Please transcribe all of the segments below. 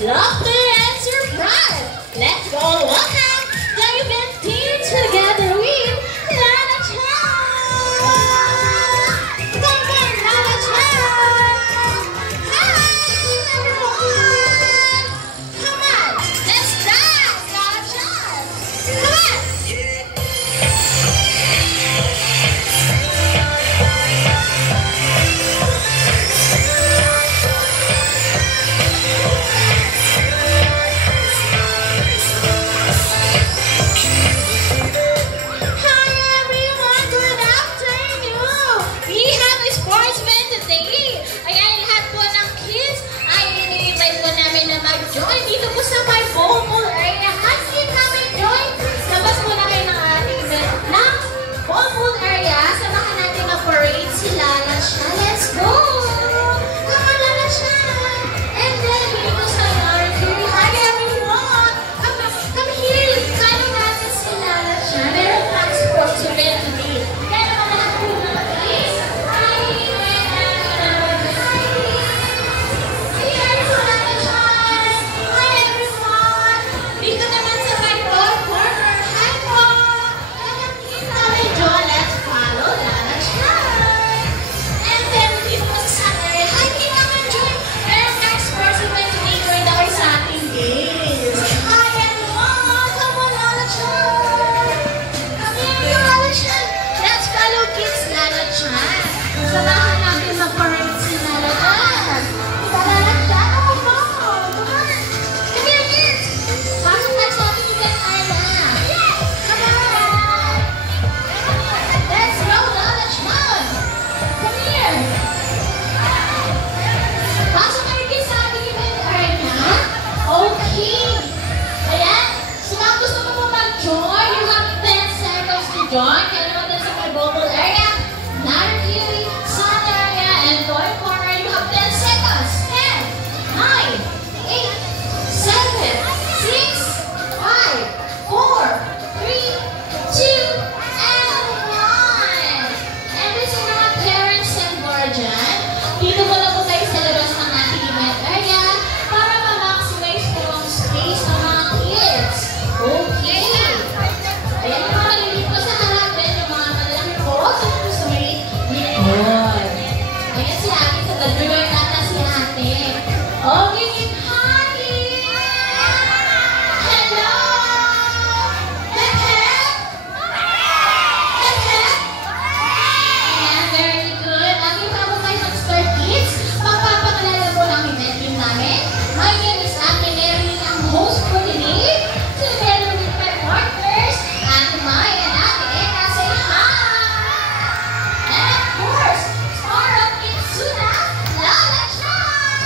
laughter, and surprise. Let's go welcome the event team together with Lana Chan. Come on, Lana Chan. Hi, everyone. Come on, let's dance, Lana Chan. Come on. Mag-join dito po sa my Ballpool area. Hasin namin join. Labas po na kayo ng ating event ng Ballpool area. Samahan natin na-parade si Lana Chan. Let's go! Come on, Lana Chan! And then, dito sa Mercury. Hi, everyone! Come here. Kano natin si Lana Chan. Meron tayong sports event today. Kaya naman lahat po na please. Hi! Dito naman sa my corner. Hi po! Nakakita medyo. Let's follow Lana Chan. And then, dito po sa Saturday. Hi, kita medyo. Meron tayong sports event today. Join na kayo sa ating games. Hi, everyone! Come on, Lana Chan! Come here, Lana Chan! Let's follow kids, Lana Chan. Samahan natin mag-parade si Lana Chan. Lana Chan, oh no! Come on! Come here, kids! Pasok tayo sa ating event area. Come on! Let's go, Lana Chan! Come here! Pasok kayo kids sa ating event area. Okay! Ayan, so mga gusto mo po mag-join, you have 10 seconds to join. Kaya naman din sa my Ballpool area, Mercury, Sun area, and Toy Corner, you have 10 seconds. 10, 9, 8, 7, 6, 5, 4, 3, 2, and 1. And this is mga parents and guardian. Dito ko na po kayo sa labas ng ating event area para ma-maximize po ang space ng mga kids. Okay. Ayan yung mga maliliit po sa harap din, yung mga malalaki po sa may likod. Ayan si ate sa dadroy nata si ate. Okay, hi! Hello! Hep, hep! Hep, hep! Ayan, very good. Aking pa po kayo mag-start kids. Magpapakalala po ng event team namin. My name is Ate Mary, ang host for today. Together with my partners, Ate Mai and Ate Eka, say hi! And of course, star of Kitsuna, Lana Chan!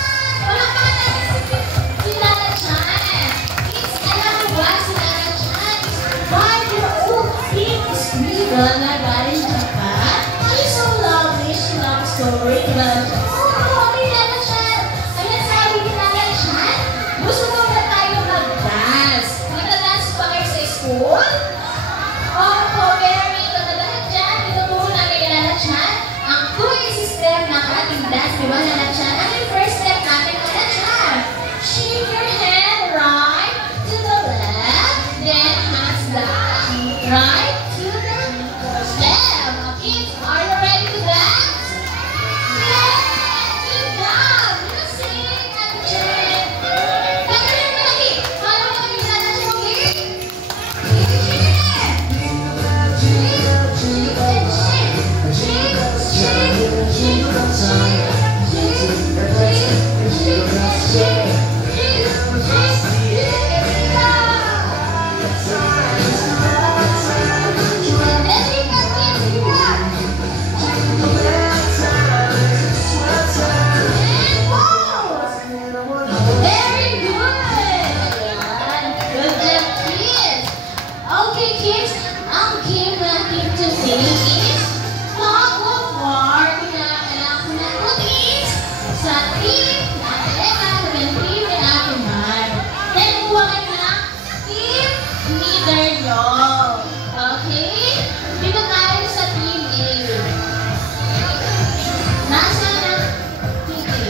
Palakpakan natin si Lana Chan. Kids, alam mo ba si Lana Chan is 5-year-old being Sweden na galing Japan? She's so lovely, she loves story. Oh, Lana Chan! Ayan sabi ni Lana Chan, gusto mo na tayo mag-dance. Magda-dance pa kayo sa school? Opo, very good. Dahil dyan, tinuturo namin kay Lana Chan ang 2 step ng ating dance. Diba, Lana Chan? Ano yung first step natin, Lana Chan? Shake your hand right to the left, then hands down. Right to the left. Kids, are you ready to dance? Yeah! Good job! You sing and chant. Tanggalin mo lagi. Follow mo kami, Lana Chan, okay? Very good! Good job, kids! Okay, kids, ang game natin today is Tug of War. Kailangan ko na routines sa team na Eka, sa team ni Ate Mar. Then, huwag kayo na team leader nyo. Okay? Dito tayo sa team A. Nasa na team A.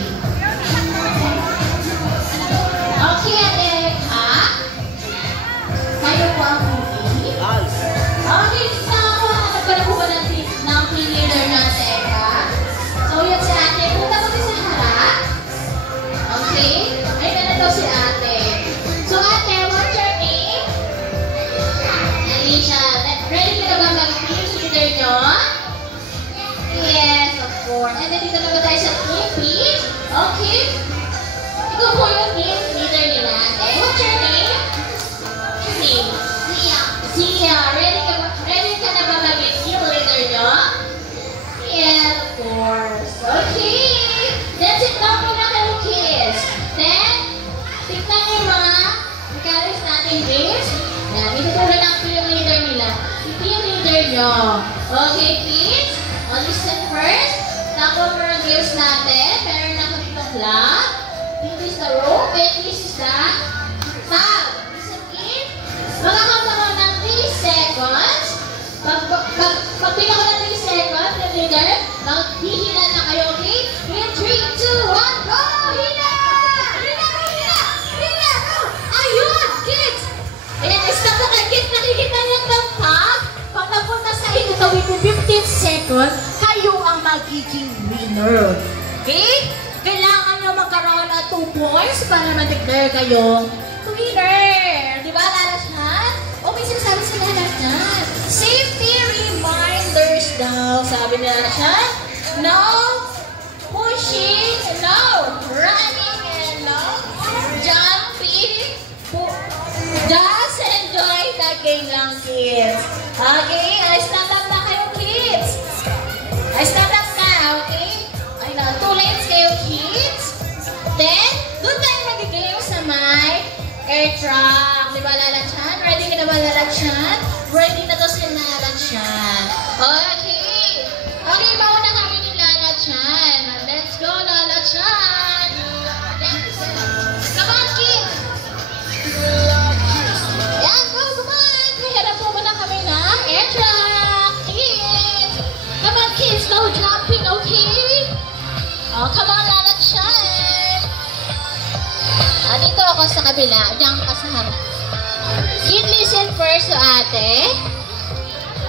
And then dito naman tayo sa team B. Okay. Ikaw po yung team leader nila. Okay, what's your name? Your name? Zia. Zia, ready ka na ba maging team leader nyo? Yeah, of course. Okay. Then sit down muna kayo, kids. Then, tignan nyo mga mechanics natin, kids. Yan, ituturo ng team leader nila. Yung team leader nyo. Okay, kids? Listen first. Tapos mga games natin. Meron na kami itong clock. This is the rope. And this is the tag. Listen, kids. Magkakaroon ng 3 seconds. Pag pinako ng 3 seconds, the leader, maghihila na kayo, okay? In 3, 2, 1, go! Hila! Hila! Hila! Hila! Go! Ayun, kids! Ayan, stop na kayo, kids. Nakikita niyo ng tag. Pag napunta sa inyo, tawid ko 15 seconds, kayo ang magiging winner. Okay? Kailangan nyo magkaroon ng 2 points para ma-declare kayong winner. Di ba, Lalashan? O may sinasabi sa Lalashan. Safety reminders daw. Sabi ni Lalashan, no pushing, no running, and no jumping. Just enjoy the game lang, kids. Okay? Stand up na kayo, kids. Stand up na, okay? Ay na, 2 lanes kayo, kids. Then, doon tayo magiging sa may air truck. Di ba, Lalashan? Ready ka na ba, Lalashan? Ready na to si Lalashan. Okay. Okay, mauna kami ni Lalashan. Let's go, Lalashan. Come on, kids. Yan, go, come on. Kaya na po muna kami ng air truck. Kids. Come on, kids. No jumping, okay? Oh, come on, Lalashan. Dito ako sa kabila. Diyan ka sa harap. Kid, listen first to ate.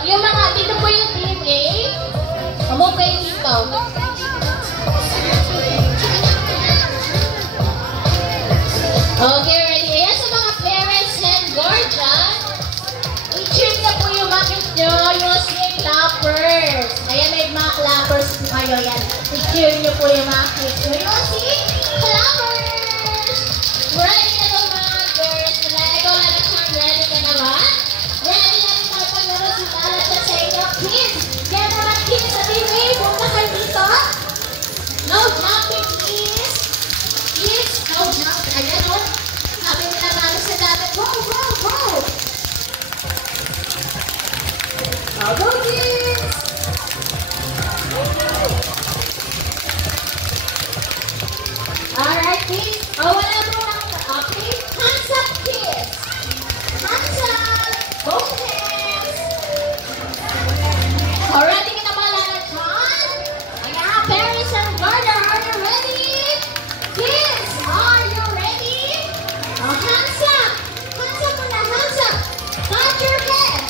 Yung mga, dito po yung team A. Move kayo dito. Okay, ready? Ayan sa mga parents and guardian. I-cheer na po yung bakit nyo using clappers. Ayan, may mga clappers po kayo. Yan. I-cheer nyo po yung mga kids nyo using clappers. Ready na po mga girls. Ikaw, Lalashan, ready ka na ba? Ready na po pagpagano si Lalashan sa inyo, kids. Kaya naman, kids, sa TV, punta kayo dito. No jumping, please. Kids, no jumping. Ayan, no? Sabi nila namin sa dati, go, go, go. Go, kids. Alright, kids. Oh, wala mo lang. Okay? Hands up, kids. Hands up. Both hands. Already ka na ba, Lalashan? Ayan, parents and guardian, are you ready? Kids, are you ready? Oh, hands up. Hands up muna, hands up. Touch your head.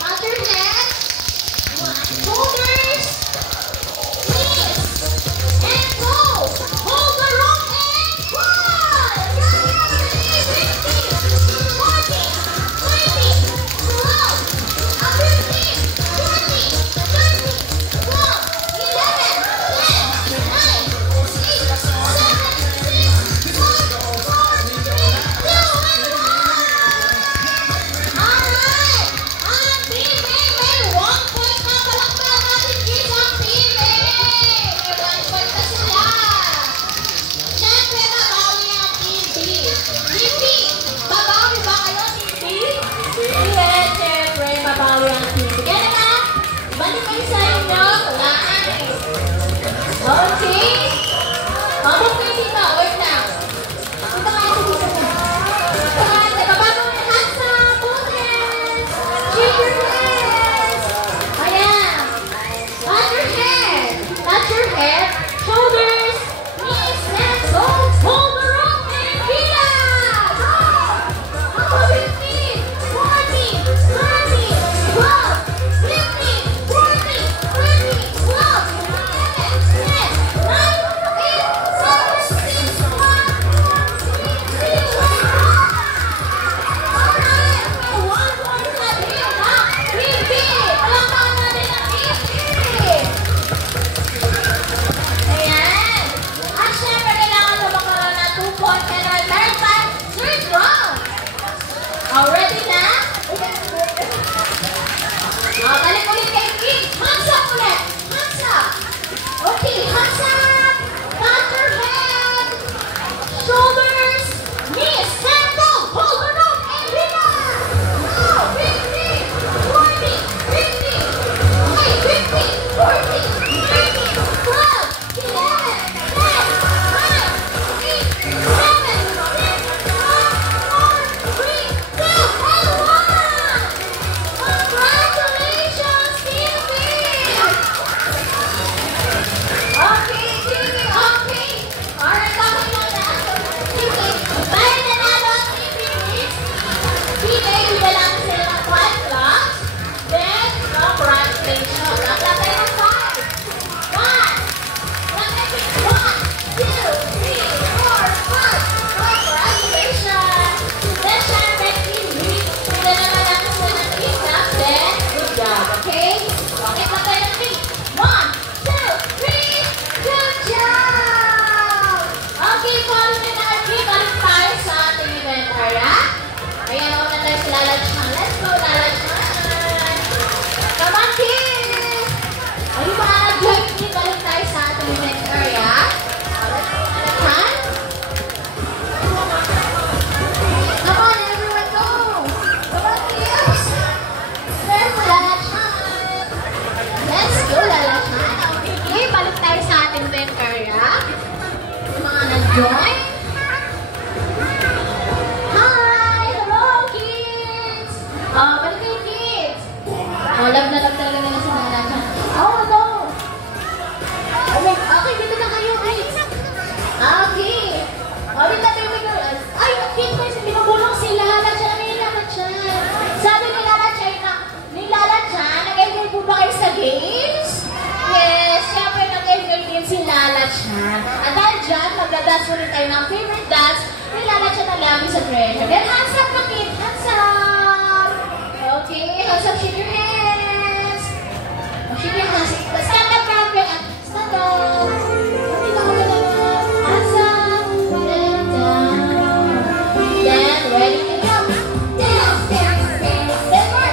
Touch your head. Shoulders. Knees. And go. Hold the rope and run. Run. 50, 40, 20, 12, 15, 20, 30, 12, 11, 10, 9, 8, 7, 6, 5, 4, 3, 2, and 1. Alright! Ang team A may 1 point na. Palakpakan natin, kids, ang team A. May 1 point na sila. Siyempre, babawi ang team B. Team B, babawi ba kayo, team B? Yes, siyempre, babawi ang team B. Kaya na, balik kayo sa inyo. Nice. Okay. Mabok kayo dito. Wait lang. Dito kayo sa dito. Dito kayo. Babago yung hands up. Both hands. Shake your hands. Ayan. Touch your head. Touch your head. Shoulders. Knees. Hands. Hold the rope and hila. Go. Ako 15, 40, 30, 12, 15, 40, 20, 12, 11, 10, 9, Balik kayo, kids. Love na love talaga nila si Lala Chan. No. Okay, dito na kayo, kids. Okay. Wait na kayo. Ay, kids, binubulong si Lala Chan. Ano yung Lala Chan? Sabi ni Lala Chan, nag-enjoy po ba kayo sa games? Yes, syempre nag-enjoy din si Lala Chan. At dahil dyan, magdadance ulit tayo ng favorite dance ni Lala Chan na lagi sa treasure. Then, hands up na kids, hands up! Okay, hands up, shake your hands! Shake your hands. Stand up, proud. Stand up! Hands up, then down. Then, ready to go. Dance, dance, dance. Then march.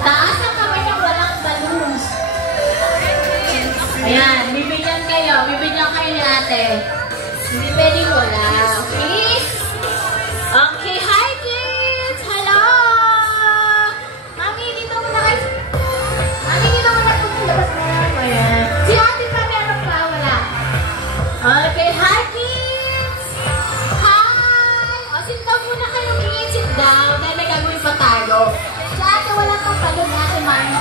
Taas ang kamay ng walang balloons. Ayan, bibigyan kayo ni ate. Hindi pwedeng wala. Okay? Okay, hi kids! Hello! Mami, dito muna kayo. Mami, dito muna kayo. Ayan. Si ate pa meron pa, wala. Okay, hi kids! Hi! Sit down muna kayo kids. Sit down. Dahil may gagawin pa tayo. Si ate, wala pang palong natin, mami.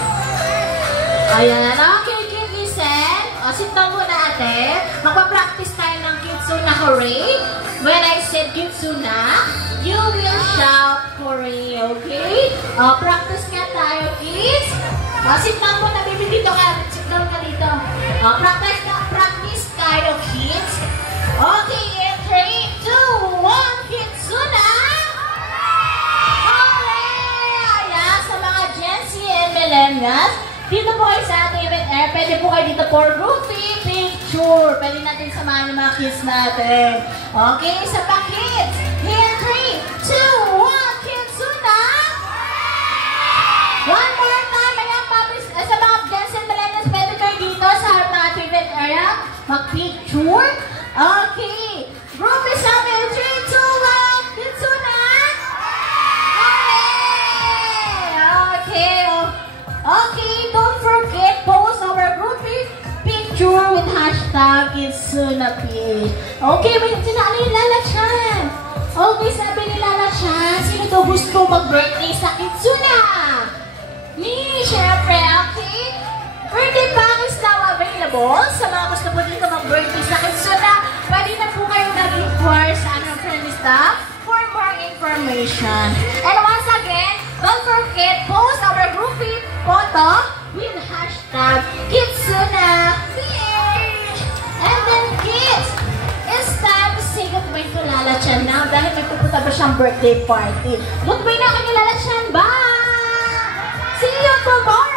Ayan. Okay, kids, listen. Sit down muna ate. Magpa-practice tayo ng Kitsuna Hooray. When I said Kitsuna, you will shout hooray, okay? Practice nga tayo, kids. Sit down muna, baby, dito ka. Sit down ka dito. Practice tayo, kids. Okay, in 3, 2, 1, Kitsuna! Hooray! Ayan, sa mga Gen Z and Millennials, dito po kayo sa ating event air. Pwede po kayo dito for groupie picture. Pwede natin samahan ng mga kids natin. Okay, isa pa kids. In 3, 2, 1, Kitsuna! One more time. Ayan, sa mga Gens and Millennials, pwede kayo dito sa harap ng ating event area. Mag-picture. Okay. Groupie sa amin. 3, 2, 1, Kitsuna! Okay. Okay, don't forget, post our groupie picture with hashtag KitsunaPH. Okay, may sinali yung Lala Chan. Okay, sabi ni Lala Chan, sino to gusto mag-birthday sa Kitsuna? Ni, syempre, okay? Birthday package daw available sa mga gusto po dito mag-birthday sa Kitsuna. Pwede na po kayong nag-inquire sa aming friendly staff for more information. And once again, don't forget, post our groupie photo with hashtag KitsunaPH. And then kids, it's time to say goodbye to Lala Chan now dahil may pupunta ba siyang birthday party. Goodbye na kay Lala Chan. Bye! See you tomorrow!